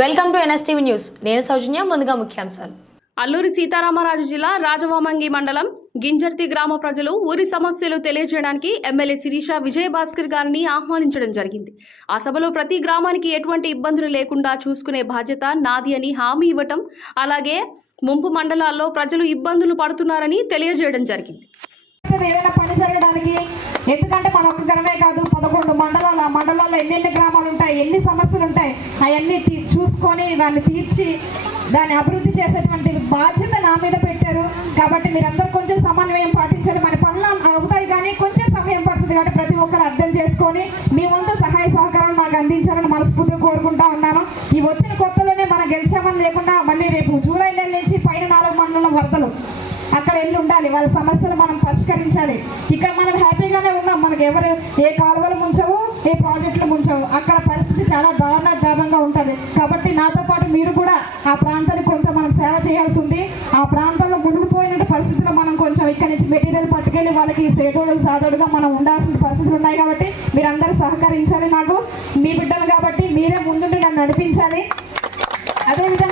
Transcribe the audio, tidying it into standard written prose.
Welcome to NSTV news. నేను సౌజన్య. ముందుగా ముఖ్యాంశాలు. అల్లూరి సీతారామరాజు జిల్లా రాజవోమంగి మండలం గింజర్తి గ్రామ ప్రజలు ఊరి సమస్యలు తెలియజేయడానికి ఎమ్మెల్యే శిరీష విజయభాస్కర్ గారిని ఆహ్వానించడం జరిగింది. ఆ సభలో ప్రతి గ్రామానికి ఎటువంటి ఇబ్బందులు లేకుండా చూసుకునే బాధ్యత నాది అని హామీ ఇవ్వటం, అలాగే ముంపు మండలాల్లో ప్రజలు ఇబ్బందులు పడుతున్నారని తెలియజేయడం జరిగింది. ఏదైనా పని జరగడానికి, ఎందుకంటే మన ఒక్క గ్రామే కాదు 11 మండలాల్లో ఎన్నెన్ని గ్రామాలు ఉంటాయి, ఎన్ని సమస్యలు ఉంటాయి, అవన్నీ చూసుకొని దాన్ని తీర్చి దాన్ని అభివృద్ధి చేసేటువంటి బాధ్యత నా మీద పెట్టారు. కాబట్టి మీరందరూ కొంచెం సమన్వయం పాటించండి. మన పనులు అవుతాయి కానీ కొంచెం సమయం పడుతుంది. కాబట్టి ప్రతి ఒక్కరు అర్థం చేసుకొని మీ వంతు సహాయ సహకారం నాకు అందించాలని మనస్ఫూర్తిగా కోరుకుంటా ఉన్నాను. ఈ వచ్చిన కొత్తలోనే మనం గెలిచామని లేకుండా మళ్ళీ రేపు జూలై నెల నుంచి పైన 4 మండలం వరదలు అక్కడ వెళ్ళి ఉండాలి. వాళ్ళ సమస్యలు మనం పరిష్కరించాలి. ఇక్కడ మనం హ్యాపీగానే ఉన్నాం. మనకు ఎవరు ఏ కాలువలు ముంచవు, ఏ ప్రాజెక్టులు ముంచవు. అక్కడ పరిస్థితి చాలా దారుణంగా ఉంటుంది. కాబట్టి నాతో పాటు మీరు కూడా ఆ ప్రాంతానికి కొంత మనం సేవ చేయాల్సి ఉంది. ఆ ప్రాంతంలో మునిగిపోయిన పరిస్థితుల్లో మనం కొంచెం ఇక్కడ నుంచి మెటీరియల్ పట్టుకెళ్ళి వాళ్ళకి సేదోడు సాదోడుగా మనం ఉండాల్సిన పరిస్థితులు ఉన్నాయి. కాబట్టి మీరందరూ సహకరించాలి. నాకు మీ బిడ్డలు కాబట్టి మీరే ముందుండి నన్ను నడిపించాలి. అదేవిధంగా